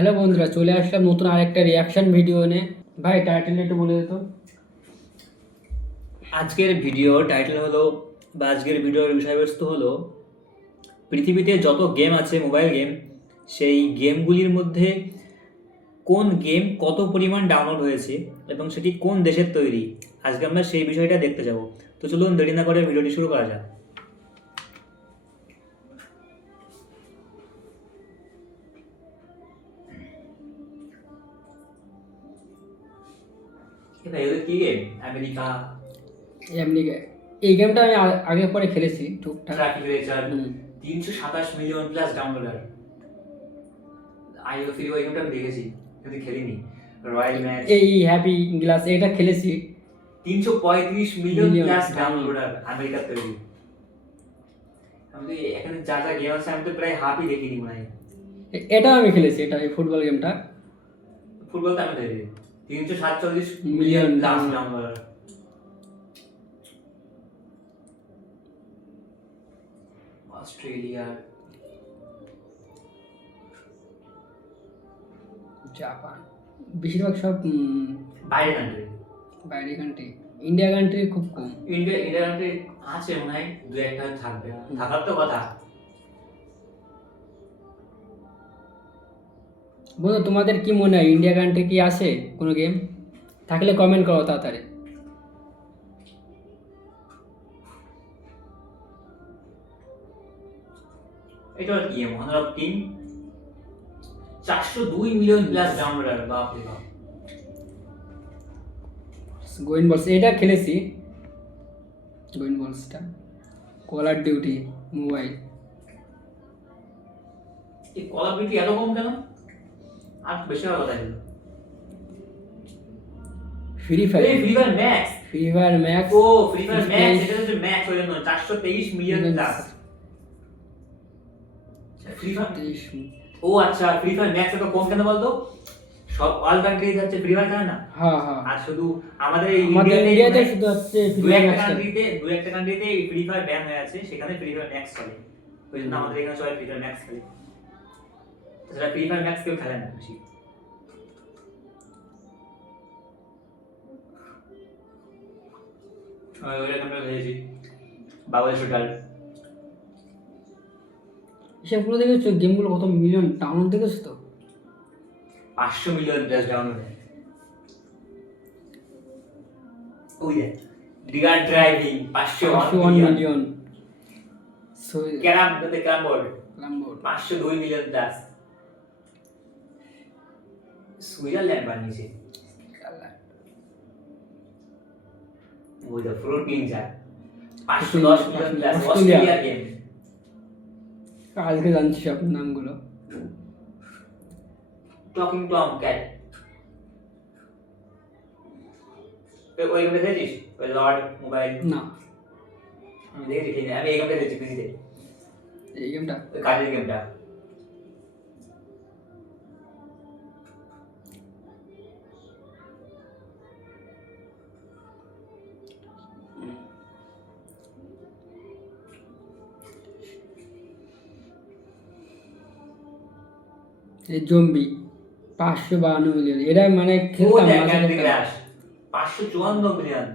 Hello বন্ধুরা, চলে আসলাম নতুন আরেকটা রিয়াকশন ভিডিও নিয়ে। ভাই টাইটেল একটু বলে দিত। আজকের ভিডিও টাইটেল হলো বা আজকের ভিডিওর বিষয়বস্তু হলো পৃথিবীতে যত গেম আছে মোবাইল গেম, সেই গেমগুলির মধ্যে কোন গেম কত পরিমাণ ডাউনলোড হয়েছে এবং সেটি কোন দেশের তৈরি। আজকে আমরা সেই বিষয়টা দেখতে যাব। তো চলুন দেরি না করে ভিডিওটি শুরু করা যাক। ভাই এগুলো কি গেম? আমেরিকা এমনি এই গেমটা আমি আগে পরে খেলেছি টুকটাক। Traffic racer 327 million plus downloader. আইও ফ্রি ওই গেমটা আমি দেখেছি কিন্তু খেলিনি। রয়্যাল ম্যাচ এই হ্যাপি গ্লাস এটা খেলেছি। 335 মিলিয়ন মিলিয়ন প্লাস ডাউনলোডার আমেরিকার তৈরি। আমি তো এখানে যা যা গেম আছে আমি তো প্রায় হাফই দেখিনি মনে হয়। এটাও আমি খেলেছি, এটা এই ফুটবল গেমটা। ফুটবল তো আমি দেখি 347 million million plus download। Downloader. Australia, Japan, বেশিরভাগ সব বাইরে কান্ট্রি। বাইরে কান্ট্রি। ইন্ডিয়া কান্ট্রি খুব কম। ইন্ডিয়া কান্ট্রি আছে মনে হয়, দু একটা থাকবে, থাকার তো কথা। বন্ধু, তোমাদের কি মনে হয় ইন্ডিয়া কান্ট্রি কি আছে কোনো গেম? থাকলে কমেন্ট করো তাড়াতাড়ি। এটা কি game? Honour of team 402 million plus downloader. বাপ রে বাপ। গোয়েন বলস এটা খেলেছি। গোয়েন বলসটা কল অফ ডিউটি মোবাইল। এই কল অফ ডিউটি এত কম কেন? আর বেশি ভালো কথা ছিল। Free fire. এই free fire max. Free fire max. ও ফ্রি ফায়ার ম্যাক্স, এটা হচ্ছে ম্যাক্স হয়ে জন্য 423 মিলিয়ন প্লাস। ফ্রি ফায়ার, ও আচ্ছা, ফ্রি ফায়ার ম্যাক্স এত কম কেন বলতো? সব অল কান্ট্রি যাচ্ছে ফ্রি ফায়ার খেলে না। হ্যাঁ হ্যাঁ। আর শুধু আমাদের এই আমাদের ইন্ডিয়াতে ইন্ডিয়াতে শুধু হচ্ছে ফ্রি দু ফায়ার একটা ম্যাক্স। কান্ট্রিতে ফ্রি ফায়ার ব্যান হয়ে আছে, সেখানে ফ্রি ফায়ার ম্যাক্স চলে। ওই জন্য আমাদের এখানে সবাই ফ্রি ফায়ার ম্যাক্স খেলে। তাছাড়া ফ্রি ফায়ার ম্যাক্স কেউ খেলে না বেশি। ওই আমরা খেলেছি বাবল শুটার। এসবগুলো দেখেছো গেমগুলো কত মিলিয়ন ডাউনলোড দেখেছো তো? 500 মিলিয়ন প্লাস ডাউনলোড। ওই দেখ digger driving 501 million. Carrom board 502 million plus. Switzerland বানিয়েছে। ওই the fruit ninja 510 million plus. Australia game. আজকে জানছি সব নামগুলো। Talking Tom cat. ওই গেমটা দেখেছিস? ওই লর্ড মোবাইল। না, আমি দেখেছি, আমি এই গেমটা দেখেছি পিসিতে। এই গেমটা ওই কাজের গেমটা। এই জম্বি 552 মিলিয়ন। এটা মানে খেলতাম মাঝে ক্যান্ডি খেলতাম। Crush 554 million.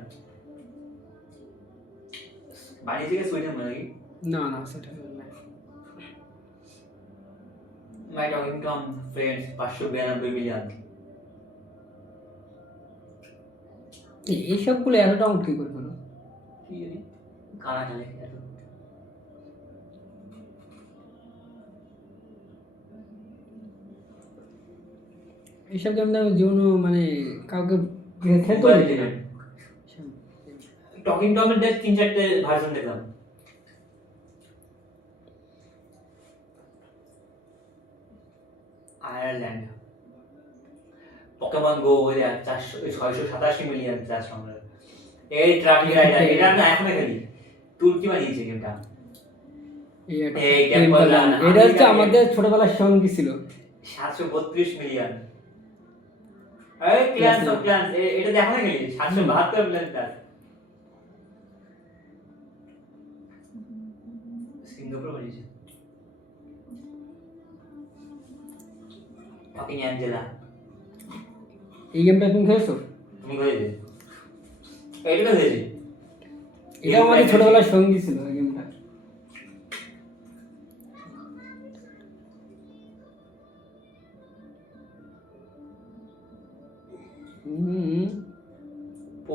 বাড়ি থেকে সুইডেন মানে কি? না না, সেটা না। My talking Tom friends 592 million. এইসবগুলো এত ডাউনলোড কি করে হলো? কি জানি কারা খেলে এত। এইসব গেম আমি জীবনে মানে কাউকে খেলতে মোবাইল দিই না। গেম। টকিং টমের দেখ 3-4টে ভার্সন দেখলাম। আয়ারল্যান্ড পকেমন গো ওই 687 মিলিয়ন প্লাস আমরা। এই ট্রাফিক রাইডার এটা আমরা এখনো খেলি। তুর্কি বানিয়েছে গেমটা। এই টেম্পল রান এটা হচ্ছে আমাদের ছোটবেলার সঙ্গী ছিল। 732 মিলিয়ন। এই ক্ল্যান্স অফ ক্ল্যান্স এটা দেখো না খেলি 772 মিলিয়ন প্লাস। সিঙ্গাপুর বানিয়েছে। Fucking Angela. এই গেমটা তুমি খেলেছো? তুমি খেলেছো? এইটা খেলেছি। এটা আমাদের ছোটবেলার সঙ্গী ছিল এই গেমটা।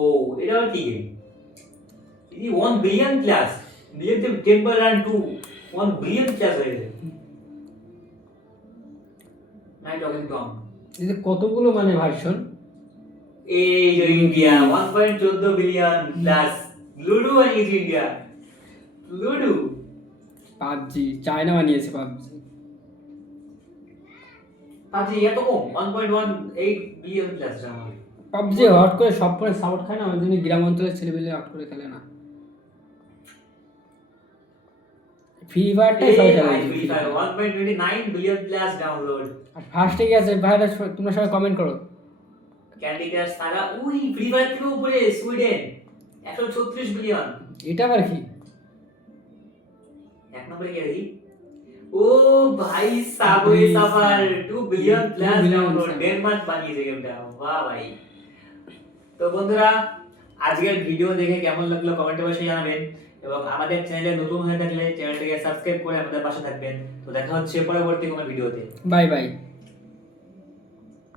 ও এটা আবার কি গেম? এই 1 billion plus billion temple run two 1 billion plus হয়ে গেছে। নাইট টকিং টম এতে কতগুলো মানে ভার্সন? এই যে ইন্ডিয়া 1.14 বিলিয়ন প্লাস লুডো বানিয়েছে ইন্ডিয়া। লুডো পাবজি চায়না বানিয়েছে পাবজি। পাবজি এত কম 1.18 বিলিয়ন প্লাস আমার। পাবজি হট করে সব করে সাপোর্ট খায় না, ওই জন্য গ্রাম অঞ্চলের ছেলেপেলে হট করে খেলে না। ফ্রি ফায়ারটাই সবাই খেলে। Free fire 1.29 billion plus download. আর ফার্স্টে গেছে ভাইরা, তোমরা সবাই কমেন্ট করো। ক্যান্ডি ক্রাশ সাগা উই ফ্রি ফায়ার থেকে উপরে সুইডেন 136 বিলিয়ন। এটা আবার কি? এক নম্বরে কে দেখি? ও ভাই subway suffer 2 billion plus download. Denmark বানিয়েছে গেমটা। বাহ ভাই। তো বন্ধুরা আজকের ভিডিও দেখে কেমন লাগলো কমেন্টে অবশ্যই জানাবেন, এবং আমাদের চ্যানেলে নতুন হয়ে থাকলে চ্যানেলটিকে সাবস্ক্রাইব করে আমাদের পাশে থাকবেন। তো দেখা হচ্ছে পরবর্তী কোনো ভিডিওতে। Bye bye.